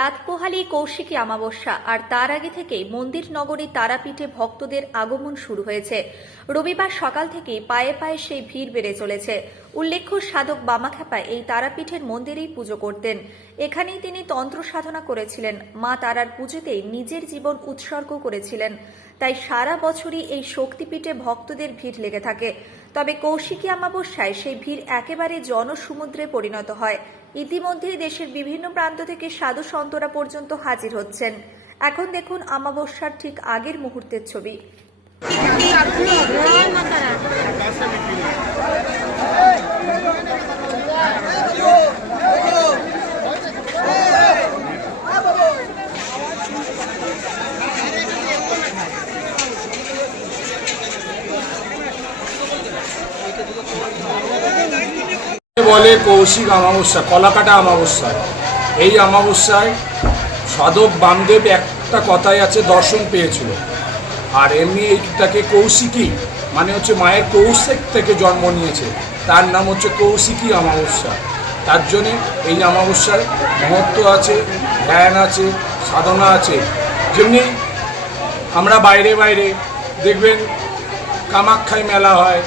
রাত পোহালি কৌশিকী অমাবস্যা, আর তার আগে থেকেই মন্দির নগরী তারাপীঠে ভক্তদের আগমন শুরু হয়েছে। রবিবার সকাল থেকেই পায়ে পায়ে সেই ভিড় বেড়ে চলেছে। উল্লেখ্য, সাধক বামাখ্যাপা এই তারাপীঠের মন্দিরেই পুজো করতেন। এখানেই তিনি তন্ত্র সাধনা করেছিলেন। মা তারার পুজোতেই নিজের জীবন উৎসর্গ করেছিলেন। তাই সারা বছরই এই শক্তিপীঠে ভক্তদের ভিড় লেগে থাকে। তবে কৌশিকী অমাবস্যায় সেই ভিড় একেবারে জনসমুদ্রে পরিণত হয়। ইতিমধ্যেই দেশের বিভিন্ন প্রান্ত থেকে সাধু সন্তরা পর্যন্ত হাজির হচ্ছেন এখন দেখুন আমাবস্যার ঠিক আগের মুহূর্তের ছবি বলে কৌশিক অমাবস্যা, কলাকাটা অমাবস্যা এই অমাবস্যায় সাধক বামদেব একটা কথাই আছে, দর্শন পেয়েছিল। আর এমনি এইটাকে কৌশিকী মানে হচ্ছে মায়ের কৌশিক থেকে জন্ম নিয়েছে। তার নাম হচ্ছে কৌশিকী অমাবস্যা। তার জন্যে এই অমাবস্যার মহত্ব আছে ধ্যান আছে, সাধনা আছে। যেমনি আমরা বাইরে বাইরে দেখবেন কামাখ্যায় মেলা হয়,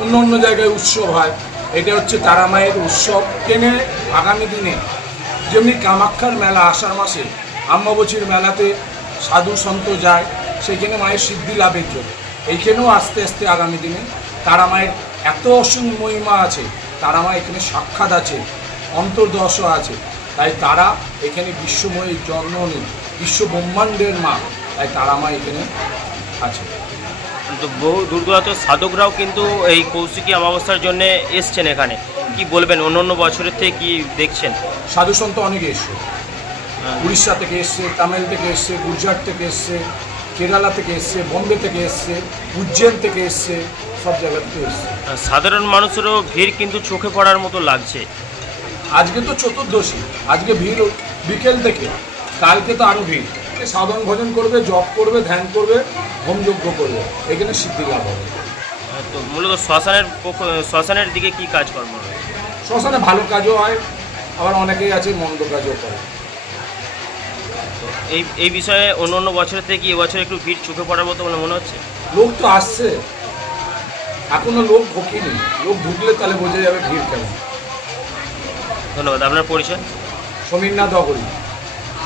অন্য অন্য জায়গায় উৎসব হয়। এটা হচ্ছে তারা মায়ের উৎসব। কেনে আগামী দিনে যেমনি কামাখ্যার মেলা আষাঢ় মাসে আম্মাবচির মেলাতে সাধু সন্ত যায় সেখানে মায়ের সিদ্ধি লাভের জন্য। এইখানেও আস্তে আস্তে আগামী দিনে তারা মায়ের এত অসীম মহিমা আছে, তারা মা এখানে সাক্ষাৎ আছে অন্তর্দশ আছে। তাই তারা এখানে বিশ্বময়ী জন্ম নেই বিশ্ব ব্রহ্মাণ্ডের মা। তাই তারা মা এখানে আছে। তো বহু দূরদূরান্ত সাধকরাও কিন্তু এই কৌশিকী অমাবস্যার জন্য এসছেন এখানে। কি বলবেন? অন্য অন্য বছরের থেকে কি দেখছেন? সাধু সন্ত অনেকে এসছে। হ্যাঁ। উড়িষ্যা থেকে এসছে তামিল থেকে এসছে গুজরাট থেকে এসছে কেরালা থেকে এসছে বোম্বে থেকে এসছে উজ্জৈন থেকে এসছে সব জায়গা থেকে এসছে সাধারণ মানুষেরও ভিড় কিন্তু চোখে পড়ার মতো লাগছে। আজকে তো চতুর্দশী আজকে ভিড় বিকেল থেকে কালকে তো আরও ভিড়। সাধারণ ভোজন করবে জপ করবে ধ্যান করবে হোমযজ্ঞ করবে। এখানে সিদ্ধি লাভ হবে। তো মূলত শ্মশানের শ্মশানের দিকে কি কাজকর্ম হবে শ্মশানে ভালো কাজও হয় আবার অনেকেই আছে মন্দ কাজও করে। এই এই বিষয়ে অন্য অন্য বছরের থেকে এবছর একটু ভিড় চোখে পড়ার মতো বলে মনে হচ্ছে? লোক তো আসছে। এখনও লোক ঢোকেনি। লোক ঢুকলে তাহলে বোঝা যাবে ভিড় কেমন। ধন্যবাদ। আপনার পরিচয়?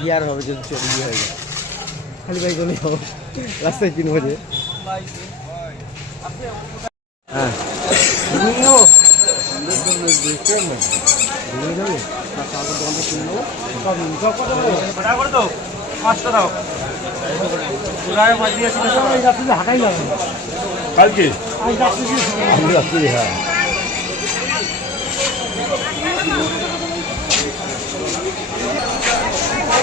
কি আর হবে যদি চলে গিয়ে হয়ে যায়? খালি বাইক গেলেই হবে। রাস্তায় তিন বাজে হ্যাঁ। কালকে? আমি রাত্রি হ্যাঁ।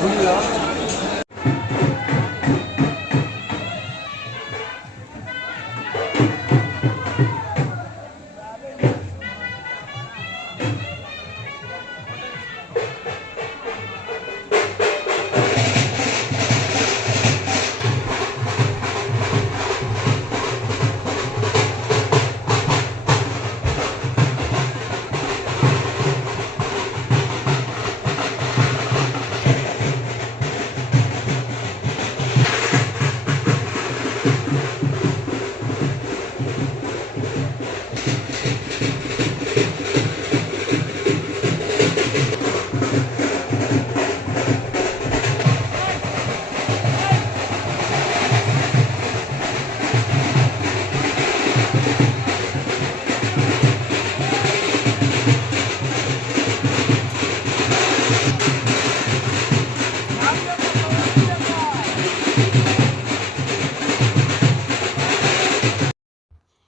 ঘুরলাম